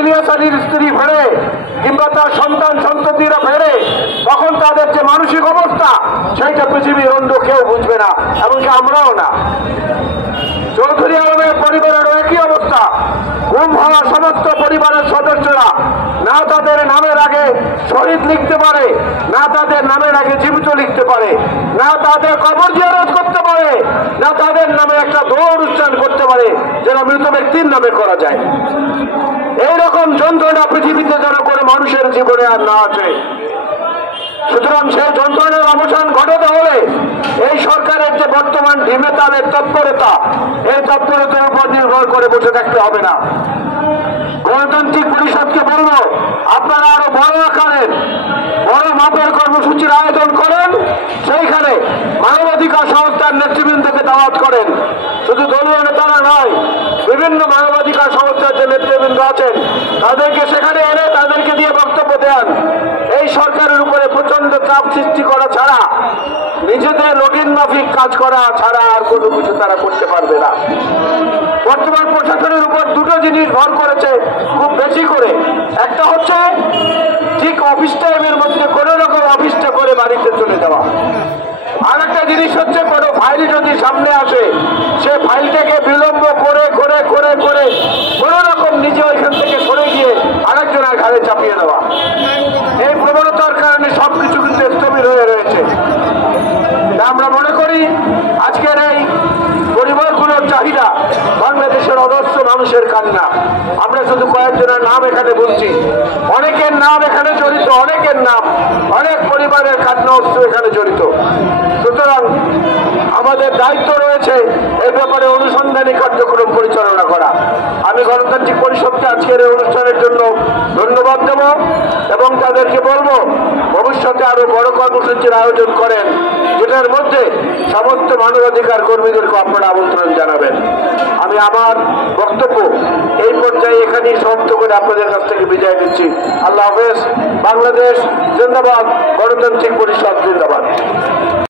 ইলিয়াস আলীর স্ত্রী ফেরে কিংবা তার সন্তান সন্ততিরা ফেরে, তখন তাদের যে মানসিক অবস্থা সেইটা পৃথিবীর অন্য কেউ বুঝবে না, এমনকি আমরাও না। চৌধুরী আলমের পরিবারের একই অবস্থা। গুম হওয়া সমস্ত পরিবারের সদস্যরা না তাদের নামের আগে শহীদ লিখতে পারে, না তাদের নামের আগে জীবিত লিখতে পারে, না তাদের কবর জিয়ারত করতে পারে, না তাদের নামে একটা দোয়া অনুষ্ঠান করতে পারে যেন মৃত ব্যক্তির নামে করা যায়। এইরকম যন্ত্রণা পৃথিবীতে যেন কোনো মানুষের জীবনে আর না আছে। সুতরাং সেই যন্ত্রণার অবসান ঘটাতে হলে এই সরকারের যে বর্তমান ঢিমেতালের তৎপরতা, এই তৎপরতার উপর নির্ভর করে বসে থাকতে হবে না। গণতান্ত্রিক পরিষদকে বলব, আপনারা আরো বড় আকারের বড় মাপের কর্মসূচির আয়োজন করেন, সেইখানে মানবাধিকার সংস্থার নেতৃবৃন্দকে দাওয়াত করেন। শুধু দলীয় নেতারা নয়, বিভিন্ন মানবাধিকার সংস্থার যে নেতৃবৃন্দ আছেন তাদেরকে সেখানে এনে তাদেরকে দিয়ে বক্তব্য দেন। এই সরকারের উপরে প্রচন্ড চাপ সৃষ্টি করা ছাড়া, নিজেদের লগিন মাফিক কাজ করা ছাড়া আর কোনো কিছু তারা করতে পারবে না। বর্তমান প্রশাসনের উপর দুটো জিনিস ভর করেছে খুব বেশি করে। একটা হচ্ছে ঠিক অফিস টাইমের মধ্যে কোনো রকম অফিসটা করে বাড়িতে চলে যাওয়া। আর একটা জিনিস হচ্ছে কোনো ফাইল যদি সামনে আসে সে ফাইলটাকে বিলম্ব করে করে করে করে কোনো রকম নিজে ওইখান থেকে সরে গিয়ে আরেকজনের ঘাড়ে চাপিয়ে দেওয়া। এই প্রবণতার কারণে সবকিছু কিন্তু স্থবির হয়ে রয়েছে। আমরা মনে করি আজকের এই পরিবারগুলোর চাহিদা বাংলাদেশের অজস্র মানুষের কান্না। আমরা শুধু কয়েকজনের নাম এখানে বলছি, অনেকের নাম এখানে জড়িত, অনেকের নাম, অনেক পরিবারের কান্না অস্ত্র এখানে জড়িত। সুতরাং আমাদের দায়িত্ব রয়েছে এই ব্যাপারে অনুসন্ধানী কার্যক্রম পরিচালনা করা। আমি গণতান্ত্রিক পরিষদকে আজকের এই অনুষ্ঠানের জন্য ধন্যবাদ দেব এবং তাদেরকে বলবো ভবিষ্যতে আরো বড় কর্মসূচির আয়োজন করেন, যেটার মধ্যে সমস্ত মানবাধিকার কর্মীদেরকে আপনারা আমন্ত্রণ জানাবেন। আমি আমার বক্তব্য এই পর্যায়ে এখানেই সমাপ্ত করে আপনাদের কাছ থেকে বিদায় নিচ্ছি। আল্লাহ হাফেজ। বাংলাদেশ জিন্দাবাদ, গণতান্ত্রিক পরিষদ জিন্দাবাদ।